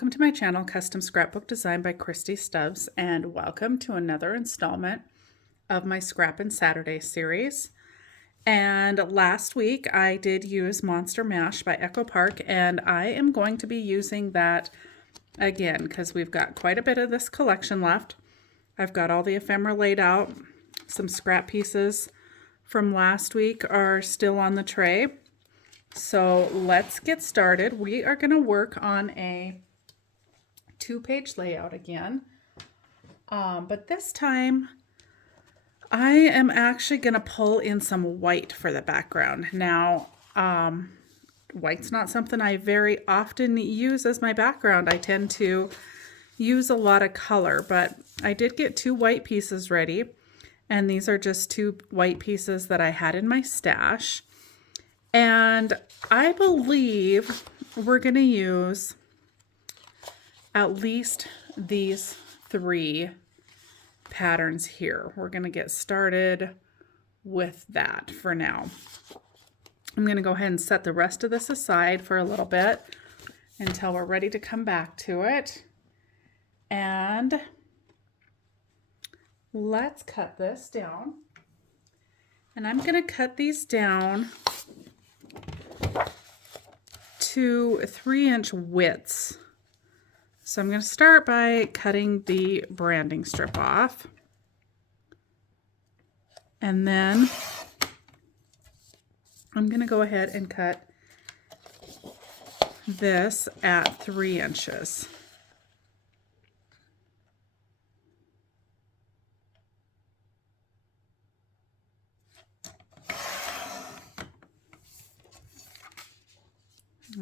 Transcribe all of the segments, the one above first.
Welcome to my channel, Custom Scrapbook Design by Christy Stubbs, and welcome to another installment of my Scrappin Saturday series. And last week I did use Monster Mash by Echo Park, and I am going to be using that again because we've got quite a bit of this collection left. I've got all the ephemera laid out. Some scrap pieces from last week are still on the tray. So let's get started. We are going to work on a 2-page layout again, but this time I am actually going to pull in some white for the background. Now, white's not something I very often use as my background. I tend to use a lot of color, but I did get 2 white pieces ready, and these are just 2 white pieces that I had in my stash. And I believe we're going to use at least these 3 patterns here. We're going to get started with that for now. I'm going to go ahead and set the rest of this aside for a little bit until we're ready to come back to it. And let's cut this down. And I'm going to cut these down to 3-inch widths. So I'm going to start by cutting the branding strip off. And then I'm going to go ahead and cut this at 3 inches.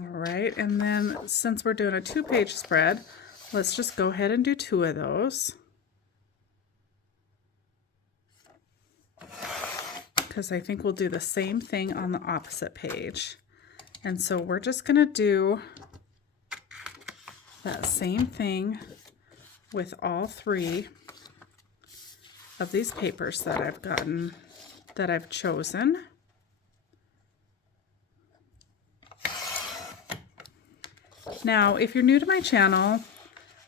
All right, and then since we're doing a 2-page spread, let's just go ahead and do 2 of those. Because I think we'll do the same thing on the opposite page. And so we're just going to do that same thing with all 3 of these papers that I've chosen. Now, if you're new to my channel,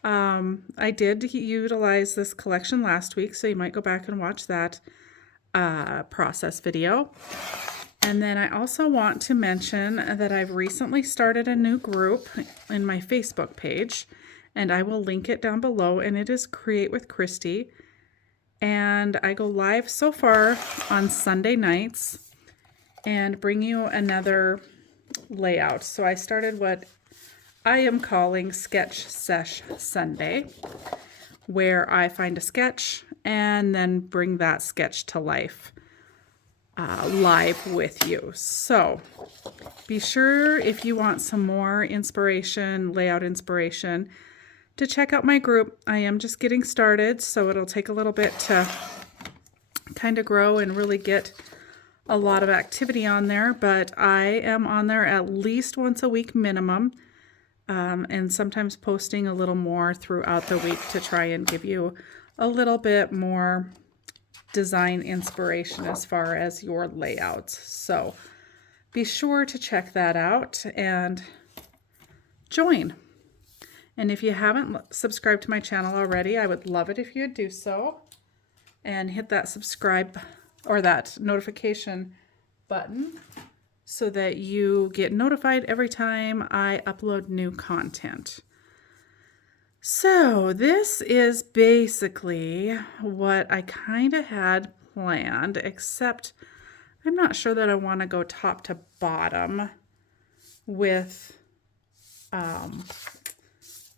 I did utilize this collection last week, so you might go back and watch that process video. And then I also want to mention that I've recently started a new group in my Facebook page, and I will link it down below, and it is Create with Christy. And I go live so far on Sunday nights and bring you another layout. So I started what I am calling Sketch Sesh Sunday, where I find a sketch and then bring that sketch to life live with you. So be sure, if you want some more inspiration, layout inspiration, to check out my group. I am just getting started, so it'll take a little bit to kind of grow and really get a lot of activity on there, but I am on there at least once a week minimum. And sometimes posting a little more throughout the week to try and give you a little bit more design inspiration as far as your layouts. So be sure to check that out and join. And if you haven't subscribed to my channel already, I would love it if you would do so and hit that subscribe or that notification button, so that you get notified every time I upload new content. So this is basically what I kind of had planned, except I'm not sure that I want to go top to bottom with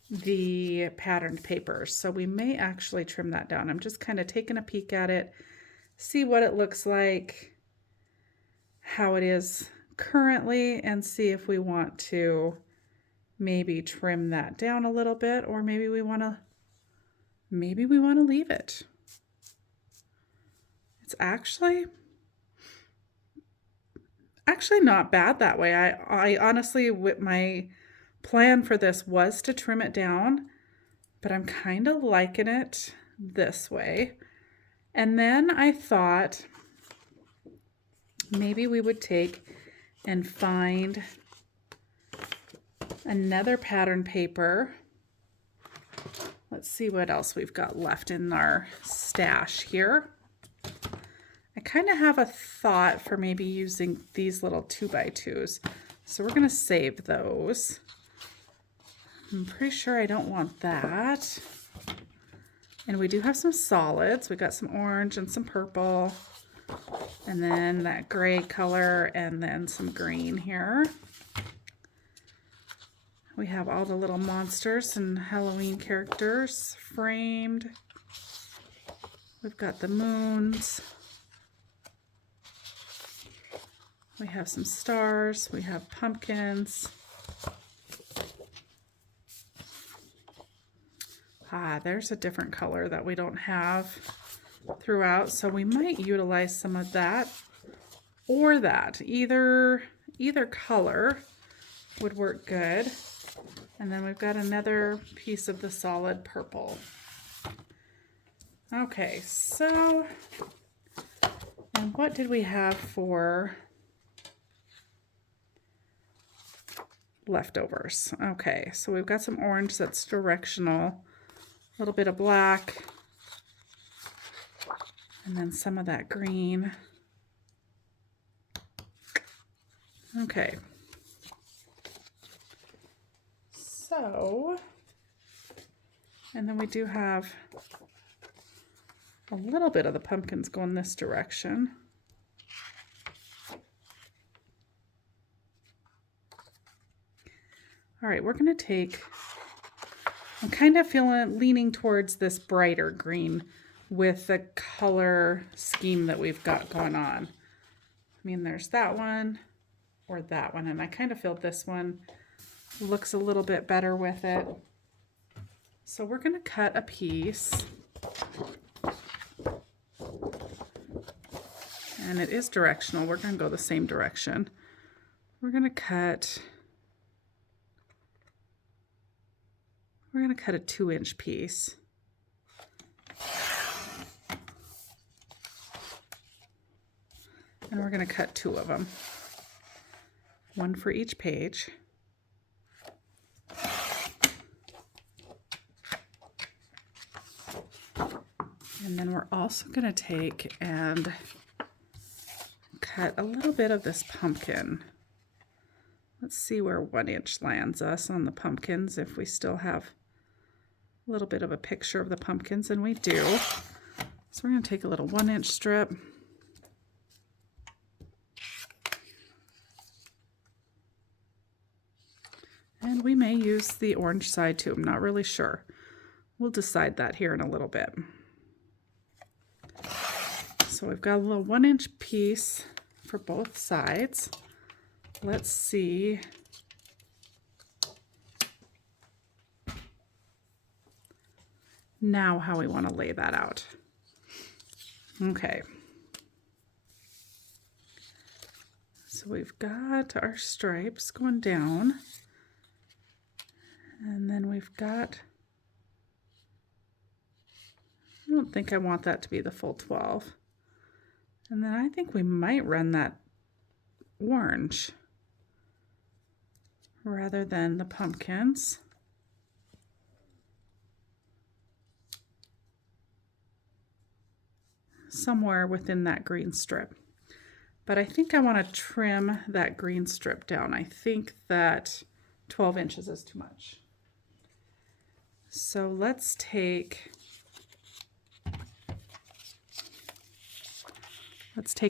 the patterned papers. So we may actually trim that down. I'm just kind of taking a peek at it, see what it looks like, how it is currently, and see if we want to maybe trim that down a little bit, or maybe we want to leave it. It's actually not bad that way. I honestly, my plan for this was to trim it down, but I'm kind of liking it this way. And then I thought maybe we would take and find another pattern paper Let's see what else we've got left in our stash here. I kind of have a thought for maybe using these little 2x2s. So we're going to save those. I'm pretty sure I don't want that. And we do have some solids. We got some orange and some purple. And then that gray color and then some green here. We have all the little monsters and Halloween characters framed. We've got the moons. We have some stars. We have pumpkins. There's a different color that we don't have throughout, so we might utilize some of that or that. Either color would work good. And then we've got another piece of the solid purple. Okay, so, and what did we have for leftovers? Okay, so we've got some orange that's directional, a little bit of black, and then some of that green. Okay. So, and then we do have a little bit of the pumpkins going this direction. All right, we're going to take, I'm kind of leaning towards this brighter green with the color scheme that we've got going on. I mean, there's that one or that one, and I kind of feel this one looks a little bit better with it. So we're going to cut a piece. And it is directional. We're going to go the same direction. We're going to cut a 2-inch piece. And we're going to cut 2 of them. One for each page. And then we're also going to take and cut a little bit of this pumpkin. Let's see where 1 inch lands us on the pumpkins, if we still have a little bit of a picture of the pumpkins, and we do. So we're going to take a little 1-inch strip. And we may use the orange side too. I'm not really sure. We'll decide that here in a little bit. So we've got a little 1-inch piece for both sides. Let's see. Now how we want to lay that out. Okay. So we've got our stripes going down. And then we've got, I don't think I want that to be the full 12. And then I think we might run that orange rather than the pumpkins. Somewhere within that green strip. But I think I want to trim that green strip down. I think that 12 inches is too much. So let's take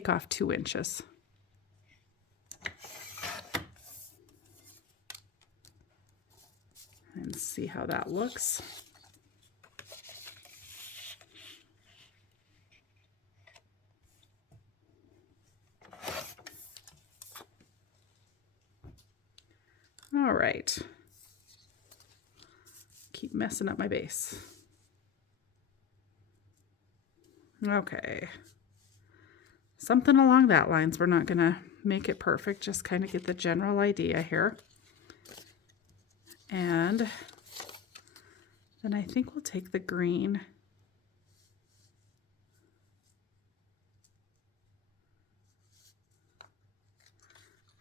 off 2 inches. And see how that looks. All right. Keep messing up my base. Okay. Something along that lines. We're not going to make it perfect, just kind of get the general idea here. And then I think we'll take the green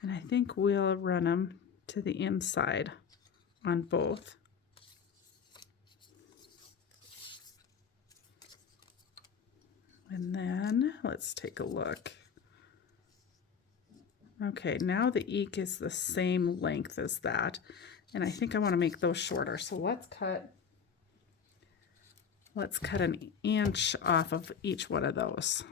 and I think we'll run them to the inside on both. Let's take a look. Okay, now the eek is the same length as that. And I think I want to make those shorter. So let's cut an inch off of each one of those.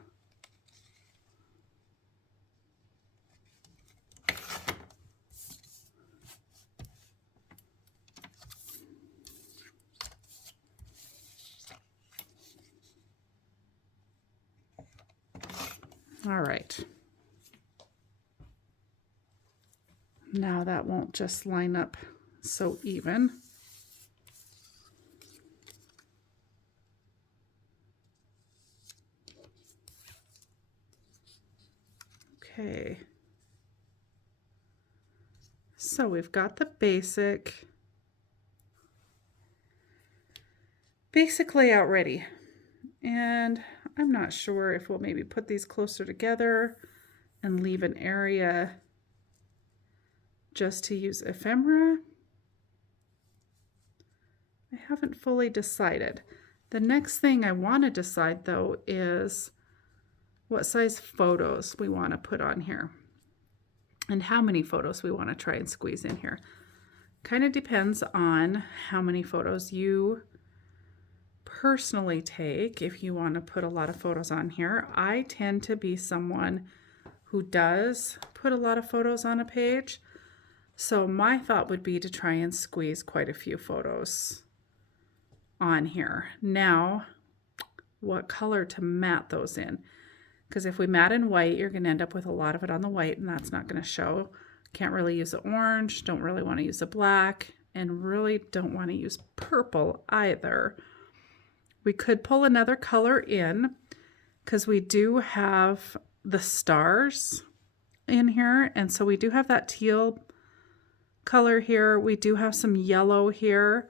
All right. Now that won't just line up so even. Okay. So we've got the basic layout ready. And I'm not sure if we'll maybe put these closer together and leave an area just to use ephemera. I haven't fully decided. The next thing I want to decide though is what size photos we want to put on here and how many photos we want to try and squeeze in here. Kind of depends on how many photos you personally take. If you want to put a lot of photos on here, I tend to be someone who does put a lot of photos on a page. So my thought would be to try and squeeze quite a few photos on here. Now, what color to matte those in? Because if we matte in white, you're going to end up with a lot of it on the white, and that's not going to show. Can't really use the orange, don't really want to use the black, and really don't want to use purple either. We could pull another color in because we do have the stars in here, and so we do have that teal color here. We do have some yellow here,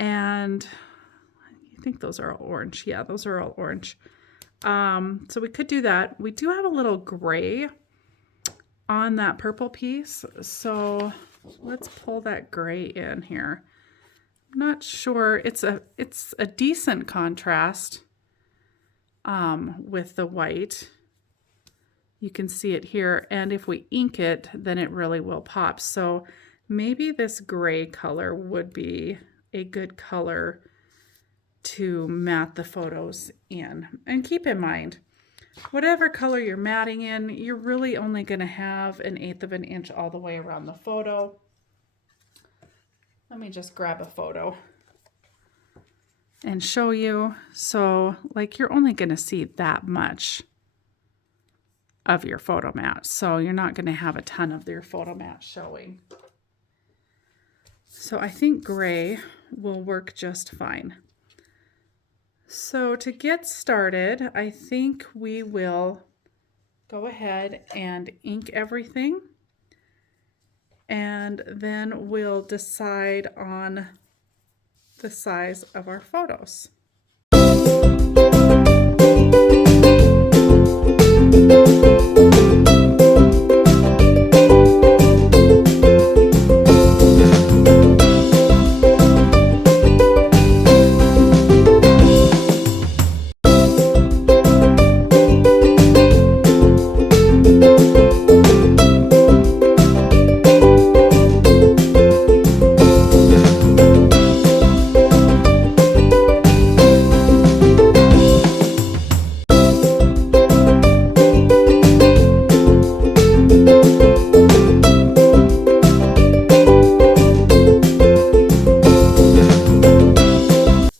and I think those are all orange. Yeah, those are all orange. So we could do that. We do have a little gray on that purple piece, so let's pull that gray in here. I'm not sure. It's a decent contrast with the white. You can see it here, and if we ink it, then it really will pop. So maybe this gray color would be a good color to matte the photos in. And keep in mind, whatever color you're matting in, you're really only going to have 1/8 of an inch all the way around the photo. Let me just grab a photo and show you. So like you're only going to see that much of your photo mat. So you're not going to have a ton of your photo mat showing. So I think gray will work just fine. So to get started, I think we will go ahead and ink everything, and then we'll decide on the size of our photos.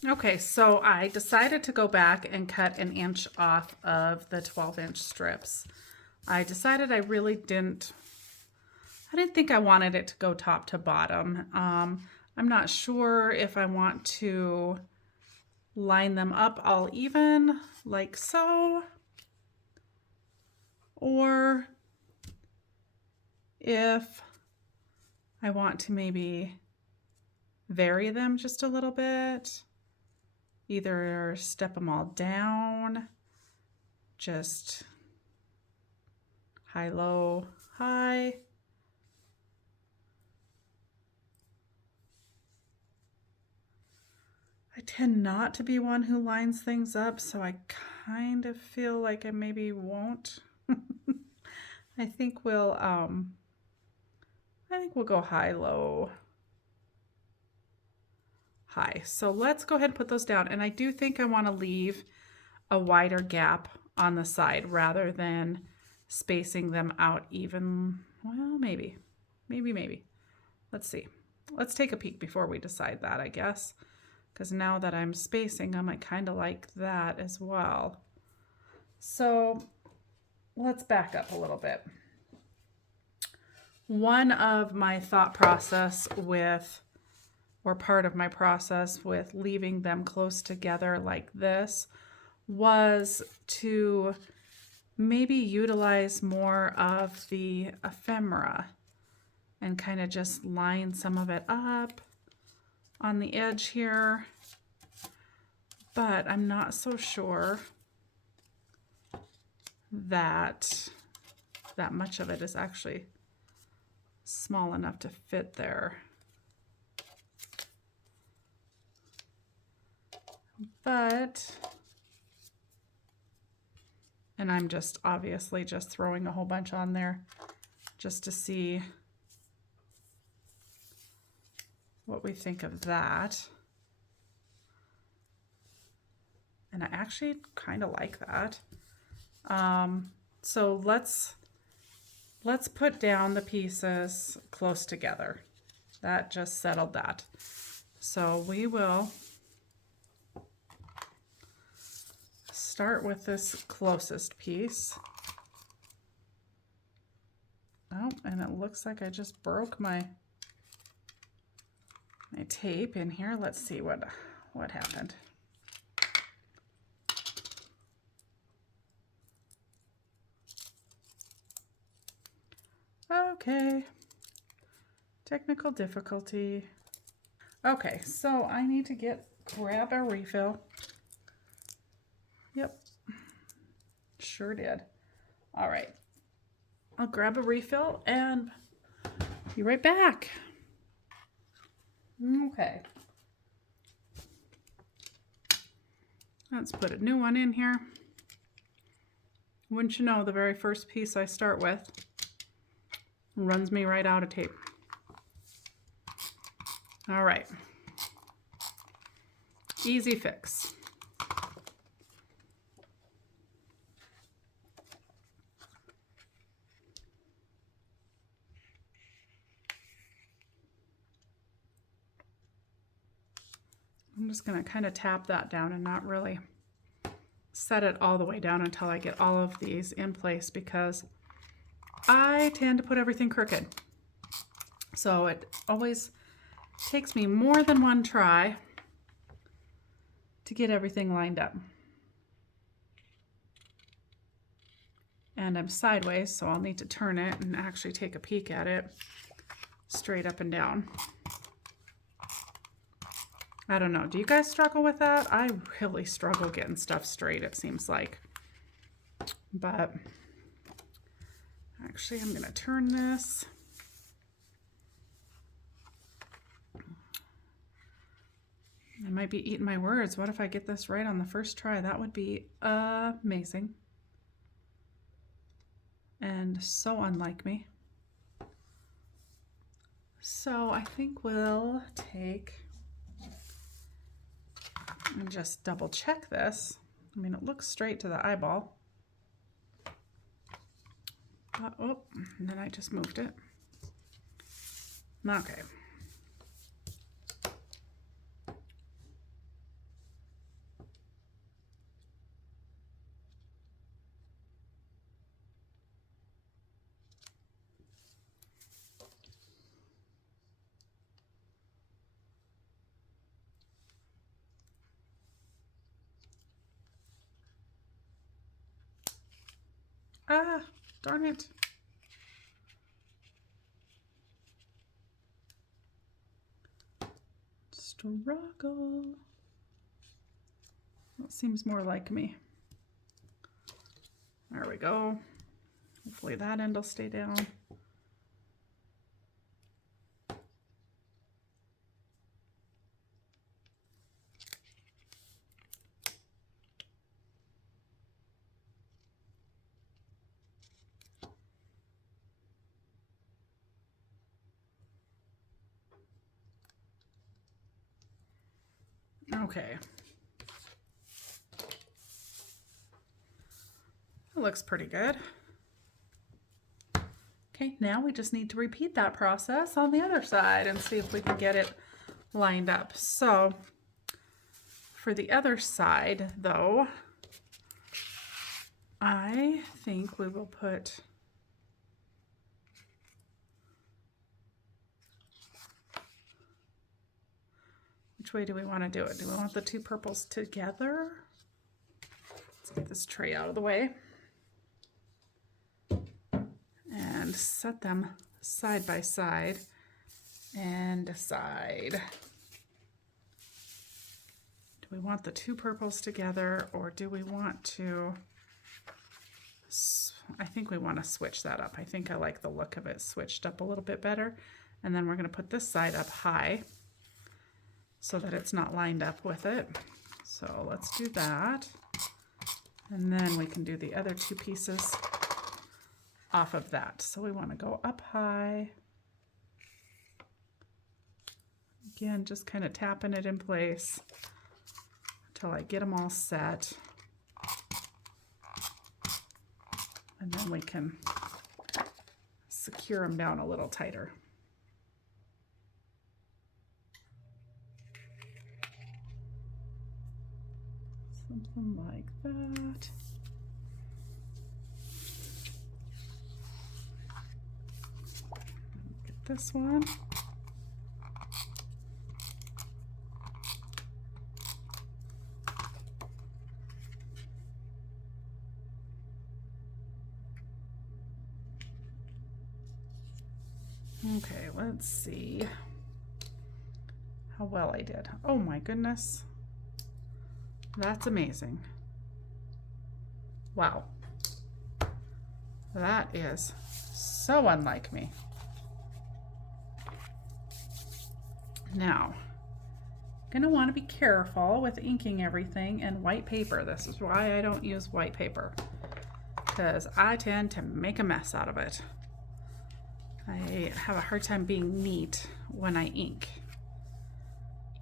Okay, so I decided to go back and cut 1 inch off of the 12-inch strips. I decided I didn't think I wanted it to go top to bottom. I'm not sure if I want to line them up all even, like so, or if I want to maybe vary them just a little bit. Either step them all down, just high, low, high. I tend not to be one who lines things up, so I kind of feel like I maybe won't. I think we'll go high, low, high. So let's go ahead and put those down. And I do think I want to leave a wider gap on the side rather than spacing them out even. Well, maybe. Let's see. Let's take a peek before we decide that, I guess. Because now that I'm spacing them, I kind of like that as well. So let's back up a little bit. One of my thought process with, or part of my process with leaving them close together like this was to maybe utilize more of the ephemera and kind of just line some of it up on the edge here. But I'm not so sure that much of it is actually small enough to fit there. But, and I'm just obviously just throwing a whole bunch on there just to see what we think of that. And I actually kind of like that. So let's put down the pieces close together. That just settled that. So we will start with this closest piece. Oh, and it looks like I just broke my tape in here. Let's see what happened. Okay, technical difficulty. Okay, so I need to grab a refill. Yep, sure did. All right, I'll grab a refill and be right back. Okay, let's put a new one in here. Wouldn't you know, the very first piece I start with runs me right out of tape. All right, easy fix. I'm just going to kind of tap that down and not really set it all the way down until I get all of these in place, because I tend to put everything crooked. So it always takes me more than one try to get everything lined up. And I'm sideways, so I'll need to turn it and actually take a peek at it straight up and down. I don't know. Do you guys struggle with that? I really struggle getting stuff straight, it seems like. But actually, I'm going to turn this. I might be eating my words. What if I get this right on the first try? That would be amazing. And so unlike me. So I think we'll take and just double check this. I mean, it looks straight to the eyeball. Oh, and then I just moved it. Okay. Ah, darn it. Struggle. That seems more like me. There we go. Hopefully that end will stay down. Okay. It looks pretty good. Okay, now we just need to repeat that process on the other side and see if we can get it lined up. So for the other side though, I think we will put which way do we want to do it? Do we want the two purples together? Let's get this tray out of the way and set them side by side and decide. Do we want the two purples together, or do we want to, I think we want to switch that up. I think I like the look of it switched up a little bit better. And then we're going to put this side up high so that it's not lined up with it. So let's do that. And then we can do the other two pieces off of that. So we want to go up high. Again, just kind of tapping it in place until I get them all set. And then we can secure them down a little tighter. Something like that. Get this one. Okay, let's see how well I did. Oh my goodness. That's amazing. Wow. That is so unlike me. Now, I'm gonna want to be careful with inking everything in white paper. This is why I don't use white paper, because I tend to make a mess out of it. I have a hard time being neat when I ink.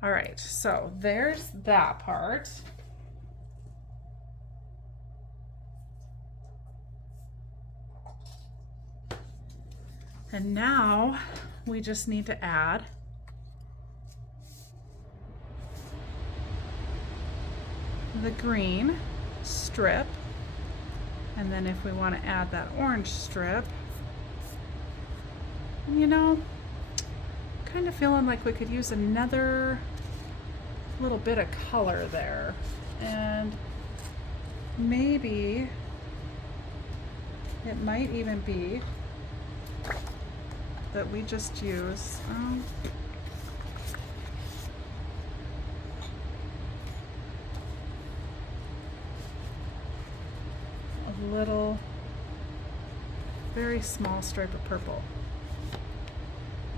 All right, so there's that part. And now we just need to add the green strip. And then if we want to add that orange strip, you know, kind of feeling like we could use another little bit of color there. And maybe it might even be that we just use a little, very small stripe of purple.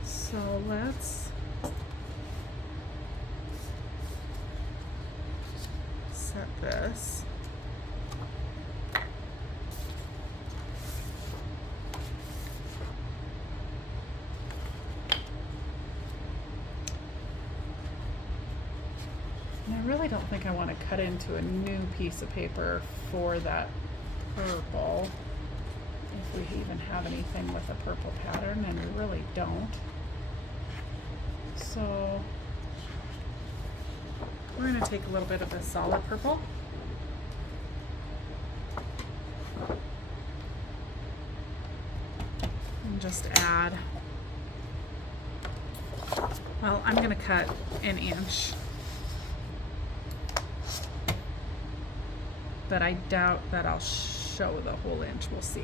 So let's set this. And I really don't think I want to cut into a new piece of paper for that purple, if we even have anything with a purple pattern, and we really don't. So we're going to take a little bit of the solid purple and just add, well, I'm going to cut an inch, but I doubt that I'll show the whole inch. We'll see.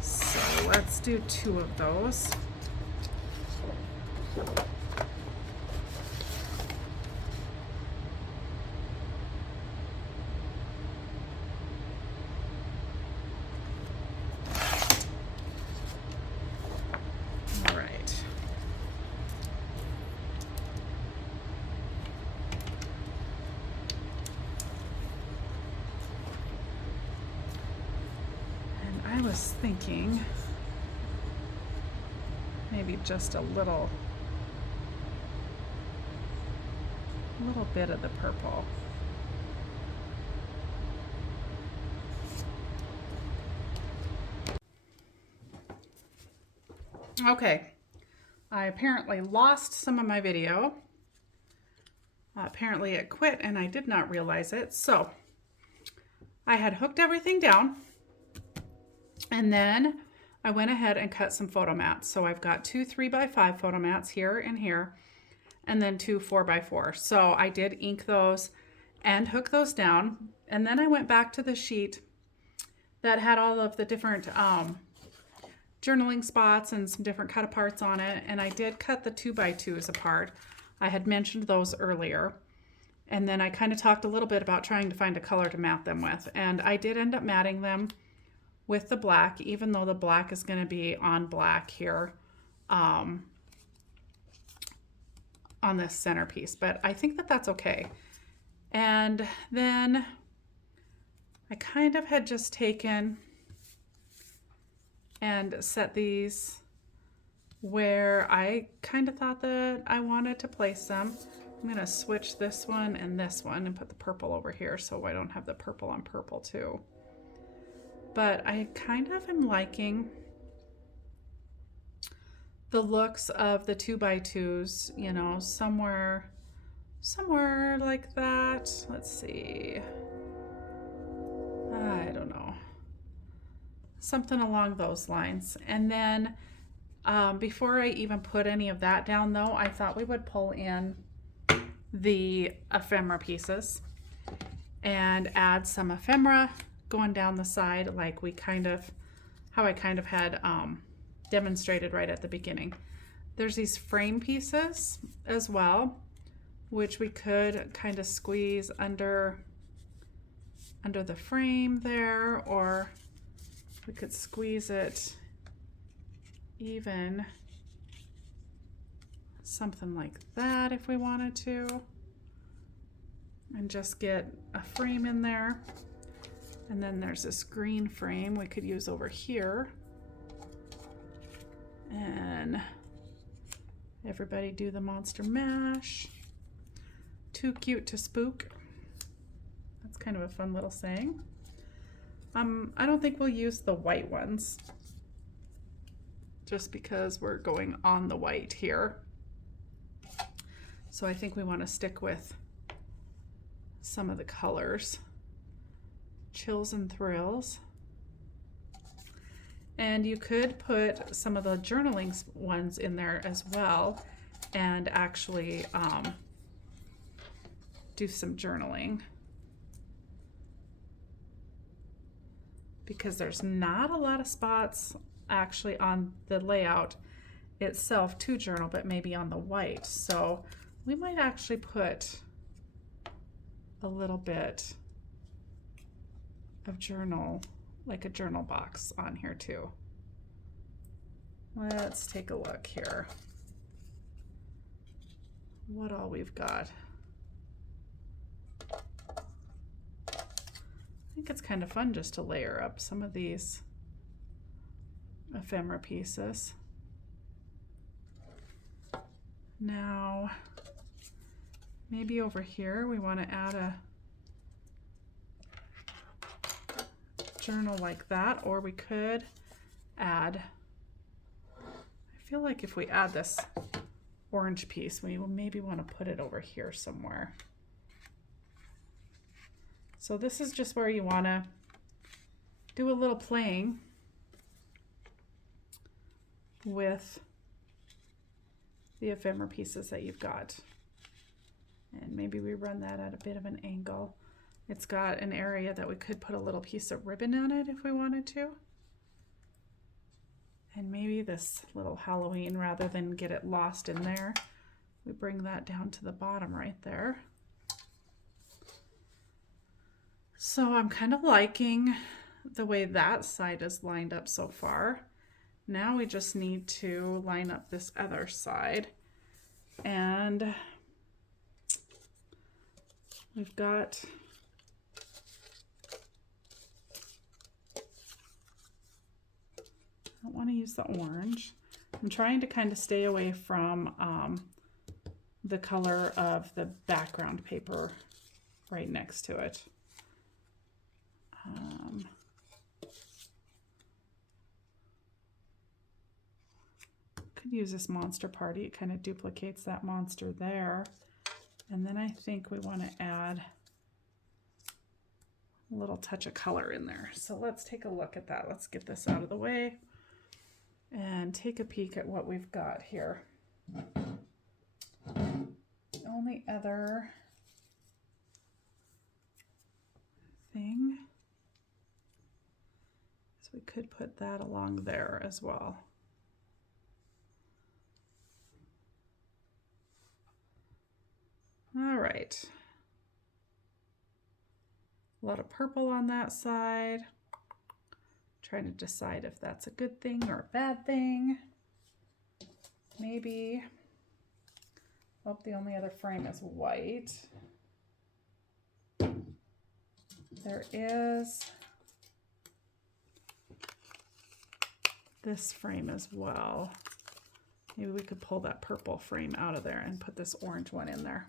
So let's do 2 of those. All right. And I was thinking maybe just a little A little bit of the purple. Okay, I apparently lost some of my video. Apparently it quit and I did not realize it. So I had hooked everything down and then I went ahead and cut some photo mats. So I've got 2 3x5 photo mats here and here, and then 2 4x4. So I did ink those and hook those down. And then I went back to the sheet that had all of the different journaling spots and some different cut aparts on it. And I did cut the 2x2s apart. I had mentioned those earlier. And then I kind of talked a little bit about trying to find a color to mat them with. And I did end up matting them with the black, even though the black is going to be on black here on this centerpiece. But I think that that's okay. And then I kind of had just taken and set these where I kind of thought that I wanted to place them. I'm going to switch this one and put the purple over here so I don't have the purple on purple too. But I kind of am liking the looks of the 2x2s, you know, somewhere like that. Let's see. I don't know. Something along those lines. And then before I even put any of that down though, I thought we would pull in the ephemera pieces and add some ephemera going down the side like how I kind of had demonstrated right at the beginning. There's these frame pieces as well, which we could kind of squeeze under the frame there, or we could squeeze it even something like that if we wanted to, and just get a frame in there. And then there's this green frame we could use over here. And everybody do the monster mash. Too cute to spook. That's kind of a fun little saying. I don't think we'll use the white ones just because we're going on the white here. So I think we want to stick with some of the colors. Chills and Thrills. And you could put some of the journaling ones in there as well and actually do some journaling, because there's not a lot of spots actually on the layout itself to journal, but maybe on the white. So we might actually put a little bit of journal, like a journal box on here too. Let's take a look here. What all we've got. I think it's kind of fun just to layer up some of these ephemera pieces. Now, maybe over here we want to add a journal like that, or we could add, I feel like if we add this orange piece, we will maybe want to put it over here somewhere. So this is just where you want to do a little playing with the ephemera pieces that you've got. And maybe we run that at a bit of an angle. It's got an area that we could put a little piece of ribbon on it if we wanted to. And maybe this little Halloween, rather than get it lost in there, we bring that down to the bottom right there. So I'm kind of liking the way that side is lined up so far. Now we just need to line up this other side. And we've got I don't want to use the orange. I'm trying to kind of stay away from the color of the background paper right next to it. Could use this Monster Party. It kind of duplicates that monster there. And then I think we want to add a little touch of color in there. So let's take a look at that. Let's get this out of the way and take a peek at what we've got here. The only other thing is we could put that along there as well. All right. A lot of purple on that side. Trying to decide if that's a good thing or a bad thing. Maybe. Oh, the only other frame is white. There is this frame as well. Maybe we could pull that purple frame out of there and put this orange one in there.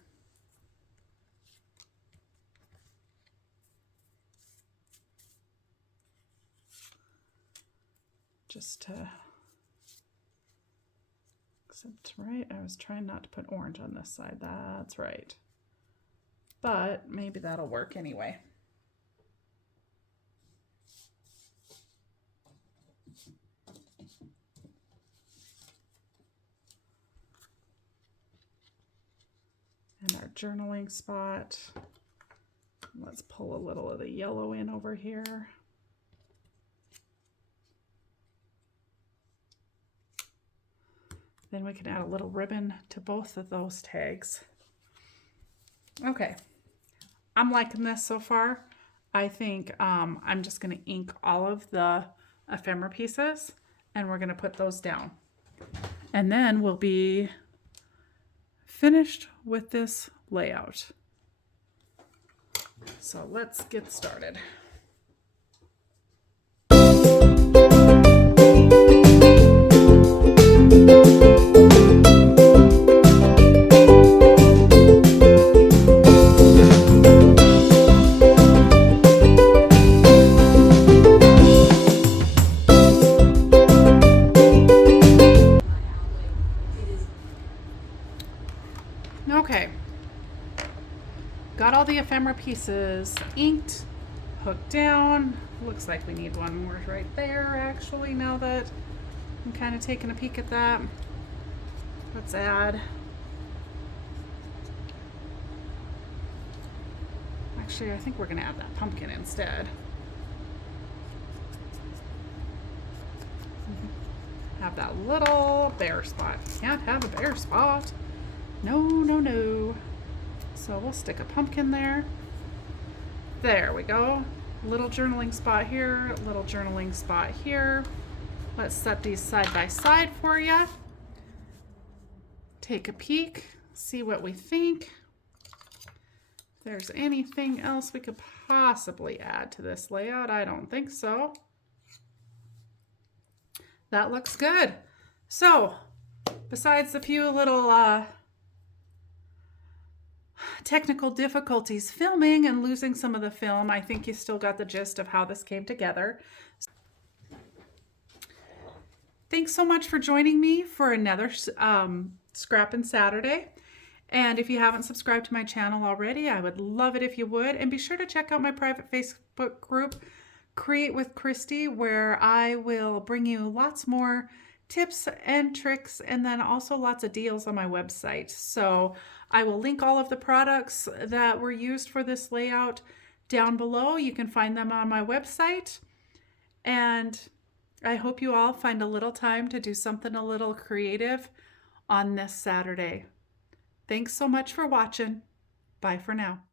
Just to, except, right, I was trying not to put orange on this side, that's right. But maybe that'll work anyway. And our journaling spot, let's pull a little of the yellow in over here. Then we can add a little ribbon to both of those tags. Okay, I'm liking this so far. I think I'm just going to ink all of the ephemera pieces and we're going to put those down. And then we'll be finished with this layout. So let's get started. Okay, got all the ephemera pieces inked, hooked down. Looks like we need one more right there actually, now that I'm kind of taking a peek at that. Let's add, actually I think we're going to add that pumpkin instead. Have that little bare spot. Can't have a bare spot. No, no, no. So we'll stick a pumpkin there. There we go. Little journaling spot here, little journaling spot here. Let's set these side by side for you. Take a peek, see what we think. If there's anything else we could possibly add to this layout, I don't think so. That looks good. So, besides the few little technical difficulties filming and losing some of the film, I think you still got the gist of how this came together. Thanks so much for joining me for another Scrappin Saturday. And if you haven't subscribed to my channel already, I would love it if you would. And be sure to check out my private Facebook group, Create with Christy, where I will bring you lots more tips and tricks, and then also lots of deals on my website. So I will link all of the products that were used for this layout down below. You can find them on my website. And I hope you all find a little time to do something a little creative on this Saturday. Thanks so much for watching. Bye for now.